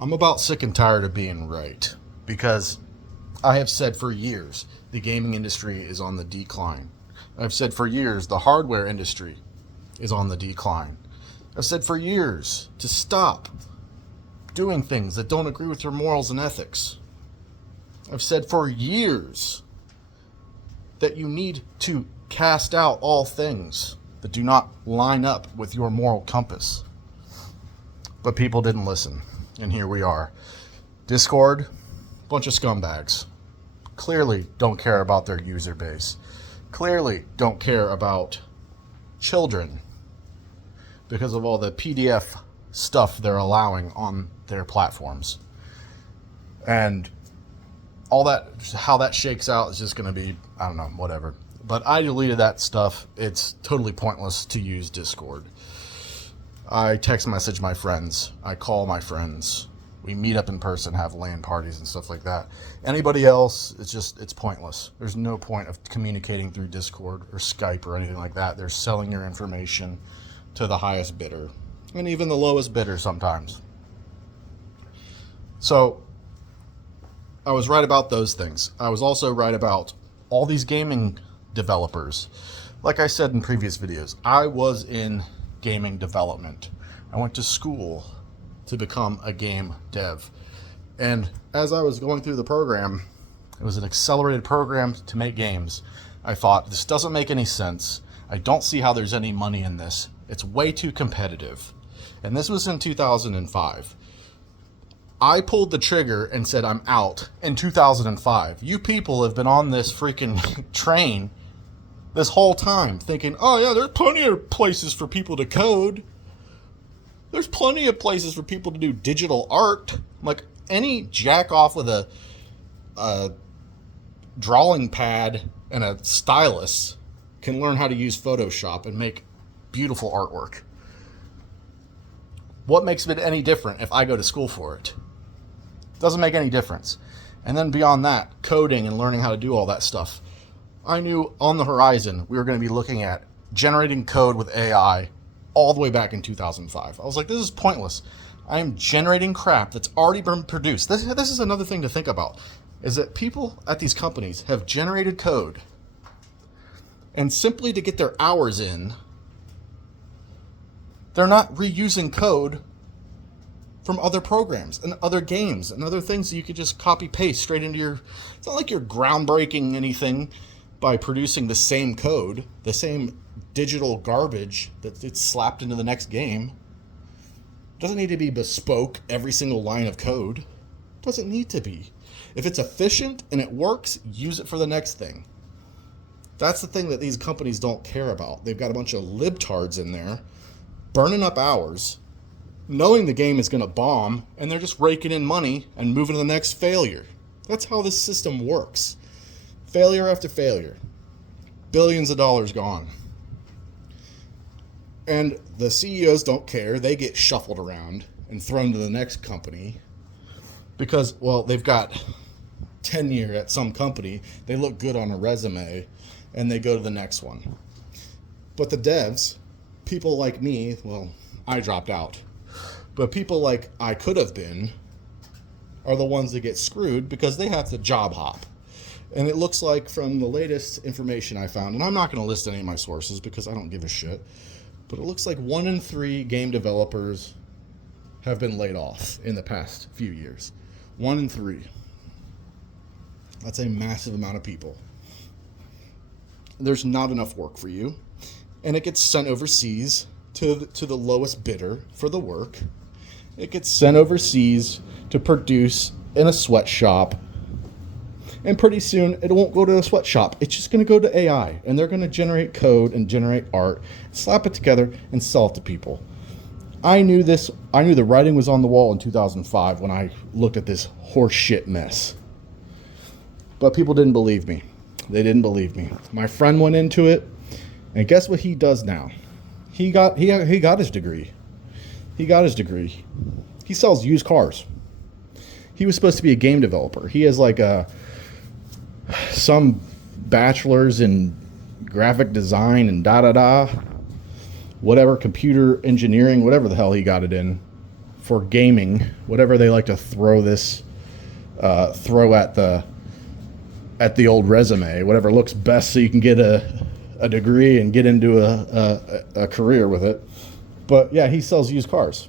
I'm about sick and tired of being right because I have said for years the gaming industry is on the decline. I've said for years the hardware industry is on the decline. I've said for years to stop doing things that don't agree with your morals and ethics. I've said for years that you need to cast out all things that do not line up with your moral compass. But people didn't listen. And here we are. Discord, bunch of scumbags. Clearly don't care about their user base. Clearly don't care about children because of all the PDF stuff they're allowing on their platforms. And all that, how that shakes out is just going to be, I don't know, whatever. But I deleted that stuff. It's totally pointless to use Discord. I text message my friends. I call my friends. We meet up in person, have LAN parties and stuff like that. Anybody else, it's pointless. There's no point of communicating through Discord or Skype or anything like that. They're selling your information to the highest bidder and even the lowest bidder sometimes. So I was right about those things. I was also right about all these gaming developers. Like I said in previous videos, I was in gaming development. I went to school to become a game dev. And as I was going through the program, it was an accelerated program to make games. I thought, this doesn't make any sense. I don't see how there's any money in this. It's way too competitive. And this was in 2005. I pulled the trigger and said I'm out in 2005. You people have been on this freaking train this whole time thinking, oh yeah, there's plenty of places for people to code. There's plenty of places for people to do digital art. Like any jack off with a drawing pad and a stylus can learn how to use Photoshop and make beautiful artwork. What makes it any different if I go to school for it? Doesn't make any difference. And then beyond that, coding and learning how to do all that stuff. I knew on the horizon we were going to be looking at generating code with AI all the way back in 2005. I was like, this is pointless. I am generating crap that's already been produced. This is another thing to think about, is that people at these companies have generated code, and simply to get their hours in, they're not reusing code from other programs and other games and other things that you could just copy paste straight into your... It's not like you're groundbreaking anything by producing the same code, the same digital garbage that it's slapped into the next game. It doesn't need to be bespoke, every single line of code. It doesn't need to be. If it's efficient and it works, use it for the next thing. That's the thing that these companies don't care about. They've got a bunch of libtards in there burning up hours, knowing the game is going to bomb, and they're just raking in money and moving to the next failure. That's how this system works. Failure after failure. Billions of dollars gone. And the CEOs don't care. They get shuffled around and thrown to the next company because, well, they've got tenure at some company. They look good on a resume and they go to the next one. But the devs, people like me, well, I dropped out. But people like I could have been are the ones that get screwed because they have to job hop. And it looks like from the latest information I found, and I'm not going to list any of my sources because I don't give a shit, but it looks like 1 in 3 game developers have been laid off in the past few years. 1 in 3. That's a massive amount of people. There's not enough work for you, and it gets sent overseas to the lowest bidder for the work. It gets sent overseas to produce in a sweatshop. And pretty soon, it won't go to a sweatshop. It's just going to go to AI. And they're going to generate code and generate art, slap it together, and sell it to people. I knew this. I knew the writing was on the wall in 2005 when I looked at this horseshit mess. But people didn't believe me. They didn't believe me. My friend went into it, and guess what he does now? He got his degree. He got his degree. He sells used cars. He was supposed to be a game developer. He has like some bachelor's in graphic design and whatever, computer engineering, whatever the hell he got it in. for gaming, whatever they like to throw at the old resume, whatever looks best so you can get a degree and get into a career with it. But yeah, he sells used cars.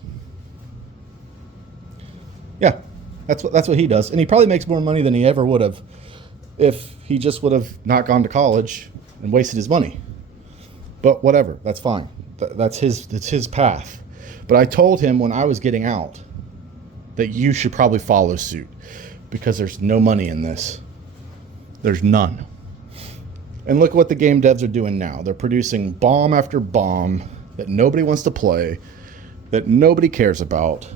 Yeah, that's what he does. And he probably makes more money than he ever would have if he just would have not gone to college and wasted his money. But whatever, that's fine. That's his path. But I told him when I was getting out that you should probably follow suit because there's no money in this. There's none. And look what the game devs are doing now. They're producing bomb after bomb that nobody wants to play, that nobody cares about.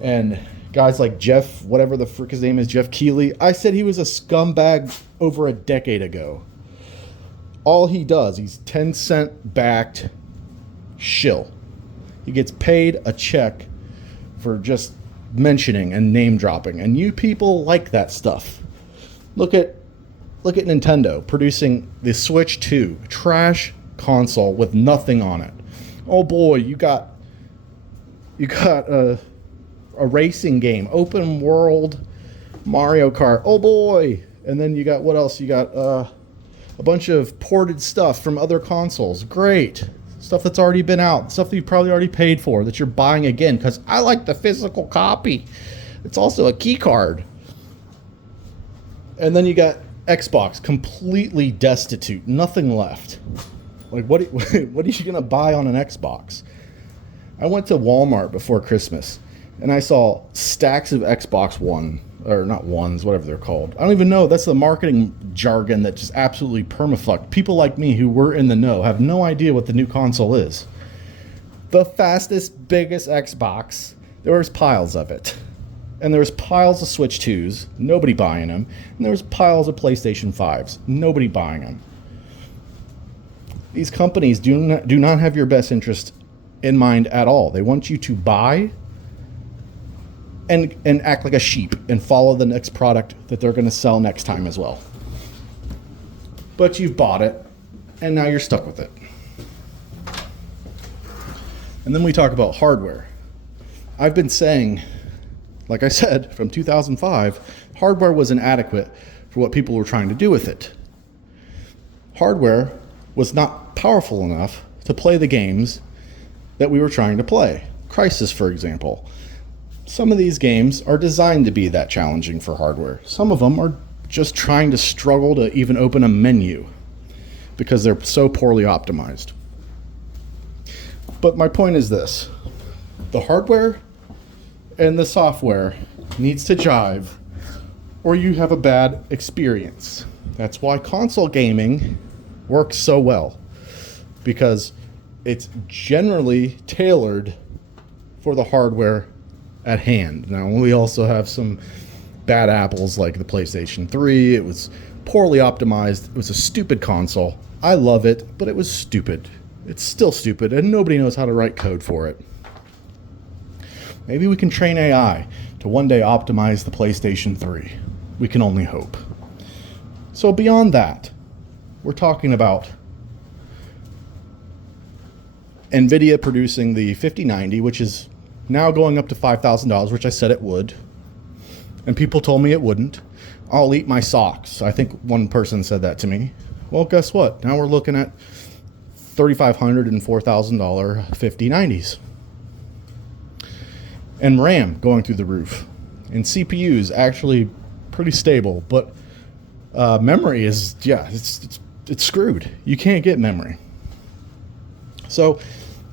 And guys like Jeff, whatever the frick his name is, Jeff Keighley, I said he was a scumbag over a decade ago. All he does, he's 10-cent backed shill. He gets paid a check for just mentioning and name dropping. And you people like that stuff. Look at Nintendo producing the Switch 2, trash console with nothing on it. Oh boy, you got a racing game, open world Mario Kart. Oh boy. And then you got, what else? You got a bunch of ported stuff from other consoles. Great. Stuff that's already been out. Stuff that you probably already paid for that you're buying again because I like the physical copy. It's also a key card. And then you got Xbox completely destitute. Nothing left. Like, what are you going to buy on an Xbox? I went to Walmart before Christmas and I saw stacks of Xbox One, or not ones, whatever they're called. I don't even know. That's the marketing jargon that just absolutely permafucked. People like me who were in the know have no idea what the new console is. The fastest, biggest Xbox. There was piles of it. And there was piles of Switch 2s. Nobody buying them. And there was piles of PlayStation 5s. Nobody buying them. These companies do not have your best interest in mind at all. They want you to buy and act like a sheep and follow the next product that they're going to sell next time as well. But you've bought it, and now you're stuck with it. And then we talk about hardware. I've been saying, like I said, from 2005, hardware was inadequate for what people were trying to do with it. Hardware was not powerful enough to play the games that we were trying to play. Crysis, for example. Some of these games are designed to be that challenging for hardware. Some of them are just trying to struggle to even open a menu because they're so poorly optimized. But my point is this. The hardware and the software needs to jive or you have a bad experience. That's why console gaming works so well, because it's generally tailored for the hardware at hand. Now, we also have some bad apples like the PlayStation 3. It was poorly optimized. It was a stupid console. I love it, but it was stupid. It's still stupid, and nobody knows how to write code for it. Maybe we can train AI to one day optimize the PlayStation 3. We can only hope. So beyond that, we're talking about NVIDIA producing the 5090, which is now going up to $5,000, which I said it would. And people told me it wouldn't. I'll eat my socks. I think one person said that to me. Well, guess what? Now we're looking at $3,500 and $4,000 5090s. And RAM going through the roof. And CPUs actually pretty stable, but memory is, it's screwed. You can't get memory. So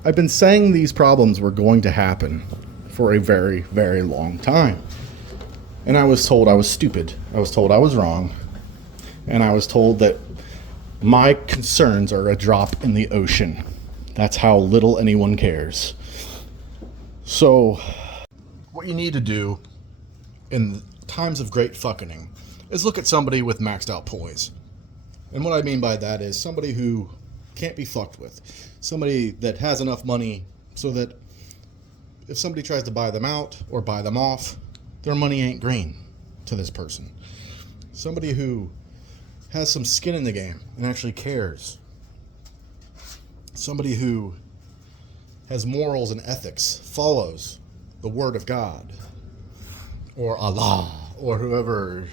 I've been saying these problems were going to happen for a very, very long time. And I was told I was stupid. I was told I was wrong. And I was told that my concerns are a drop in the ocean. That's how little anyone cares. So what you need to do in times of great fucking is look at somebody with maxed out poise. And what I mean by that is somebody who can't be fucked with. Somebody that has enough money so that if somebody tries to buy them out or buy them off, their money ain't green to this person. Somebody who has some skin in the game and actually cares. Somebody who has morals and ethics, follows the Word of God, or Allah, or whoever,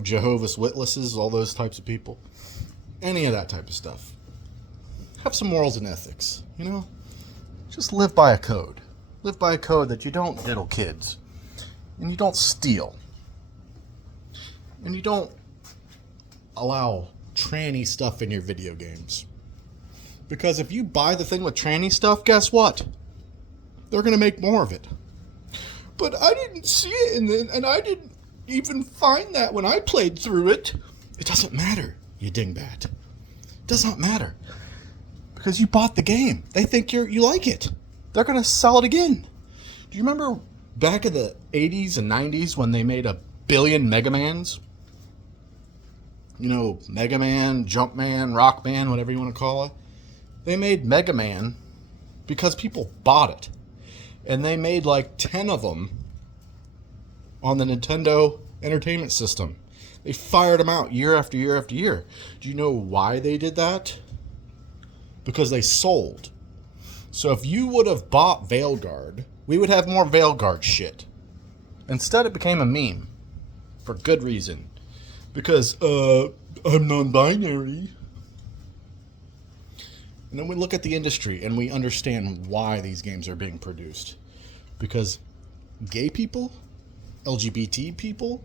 Jehovah's Witnesses, all those types of people, any of that type of stuff. Have some morals and ethics, you know? Just live by a code. Live by a code that you don't diddle kids, and you don't steal, and you don't allow tranny stuff in your video games. Because if you buy the thing with tranny stuff, guess what? They're going to make more of it. But I didn't see it, and I didn't even find that when I played through it. It doesn't matter, you dingbat. It does not matter. Because you bought the game. They think you like it. They're going to sell it again. Do you remember back in the 80s and 90s when they made 1 billion Mega Mans? You know, Mega Man, Jumpman, Rockman, whatever you want to call it. They made Mega Man because people bought it. And they made like 10 of them on the Nintendo Entertainment System. They fired them out year after year after year. Do you know why they did that? Because they sold. So if you would have bought Veilguard, we would have more Veilguard shit. Instead, it became a meme. For good reason. Because, I'm non-binary. And then we look at the industry and we understand why these games are being produced. Because gay people, LGBT people,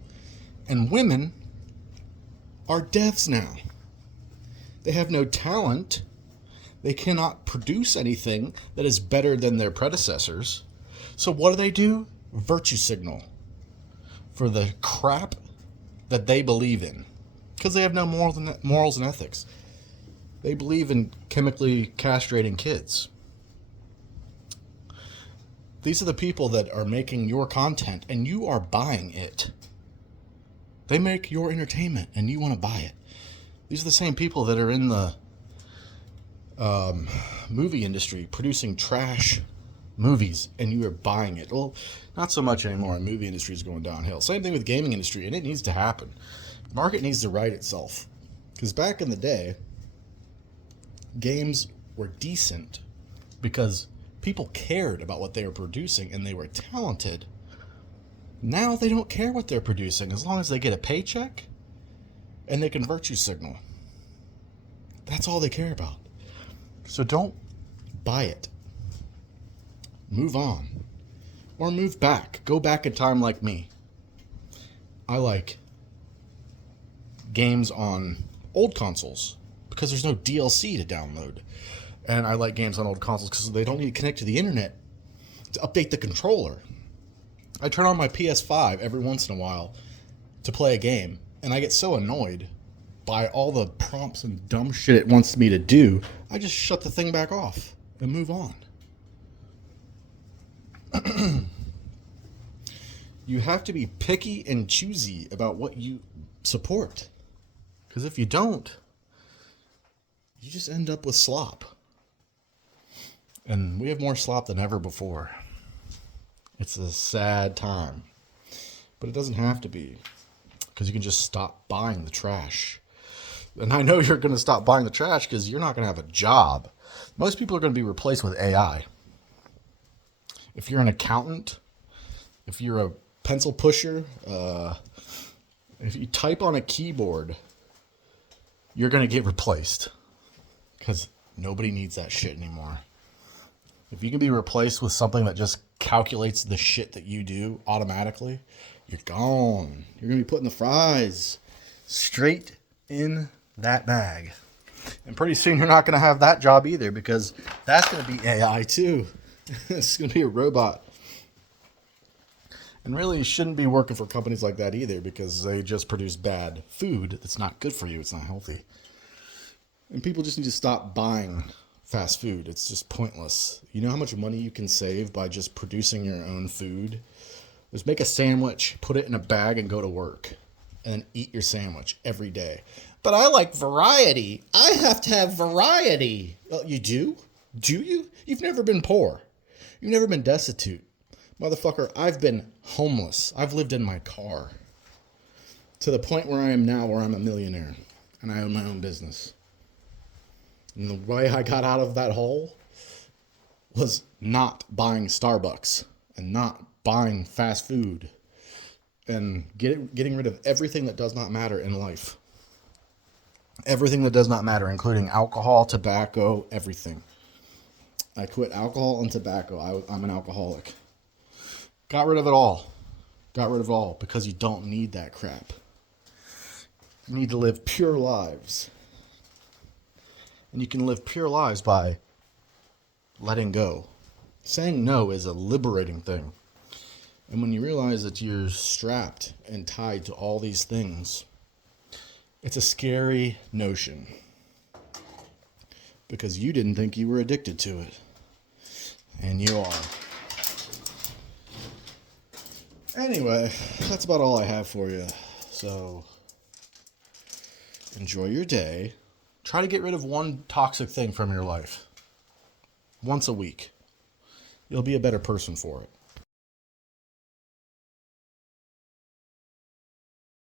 and women are devs now. They have no talent. They cannot produce anything that is better than their predecessors. So what do? Virtue signal for the crap that they believe in. Because they have no morals and ethics. They believe in chemically castrating kids. These are the people that are making your content and you are buying it. They make your entertainment and you want to buy it. These are the same people that are in the movie industry producing trash movies and you are buying it. Well, not so much anymore. The movie industry is going downhill. Same thing with gaming industry, and it needs to happen. The market needs to right itself. Because back in the day, games were decent because people cared about what they were producing and they were talented. Now they don't care what they're producing as long as they get a paycheck and they can virtue signal. That's all they care about. So don't buy it. Move on. Or move back. Go back in time like me. I like games on old consoles because there's no DLC to download. And I like games on old consoles because they don't need to connect to the internet to update the controller. I turn on my PS5 every once in a while to play a game, and I get so annoyed by all the prompts and dumb shit it wants me to do, I just shut the thing back off and move on. You have to be picky and choosy about what you support. Because if you don't, you just end up with slop. And we have more slop than ever before. It's a sad time. But it doesn't have to be. Because you can just stop buying the trash. And I know you're going to stop buying the trash because you're not going to have a job. Most people are going to be replaced with AI. If you're an accountant, if you're a pencil pusher, if you type on a keyboard, you're going to get replaced. Because nobody needs that shit anymore. If you can be replaced with something that just calculates the shit that you do automatically, you're gone. You're going to be putting the fries straight in that bag. And pretty soon you're not going to have that job either because that's going to be AI too. It's going to be a robot. And really you shouldn't be working for companies like that either because they just produce bad food that's not good for you. It's not healthy. And people just need to stop buying fast food. It's just pointless. You know how much money you can save by just producing your own food? Just make a sandwich, put it in a bag, and go to work. And then eat your sandwich every day. But I like variety. I have to have variety. Well, you do? Do you? You've never been poor. You've never been destitute. Motherfucker, I've been homeless. I've lived in my car. To the point where I am now, where I'm a millionaire. And I own my own business. And the way I got out of that hole was not buying Starbucks and not buying fast food and getting rid of everything that does not matter in life. Everything that does not matter, including alcohol, tobacco, everything. I quit alcohol and tobacco. I'm an alcoholic. Got rid of it all. Got rid of it all because you don't need that crap. You need to live pure lives. And you can live pure lives by letting go. Saying no is a liberating thing. And when you realize that you're strapped and tied to all these things, it's a scary notion. Because you didn't think you were addicted to it. And you are. Anyway, that's about all I have for you. So, enjoy your day. Try to get rid of one toxic thing from your life. Once a week. You'll be a better person for it.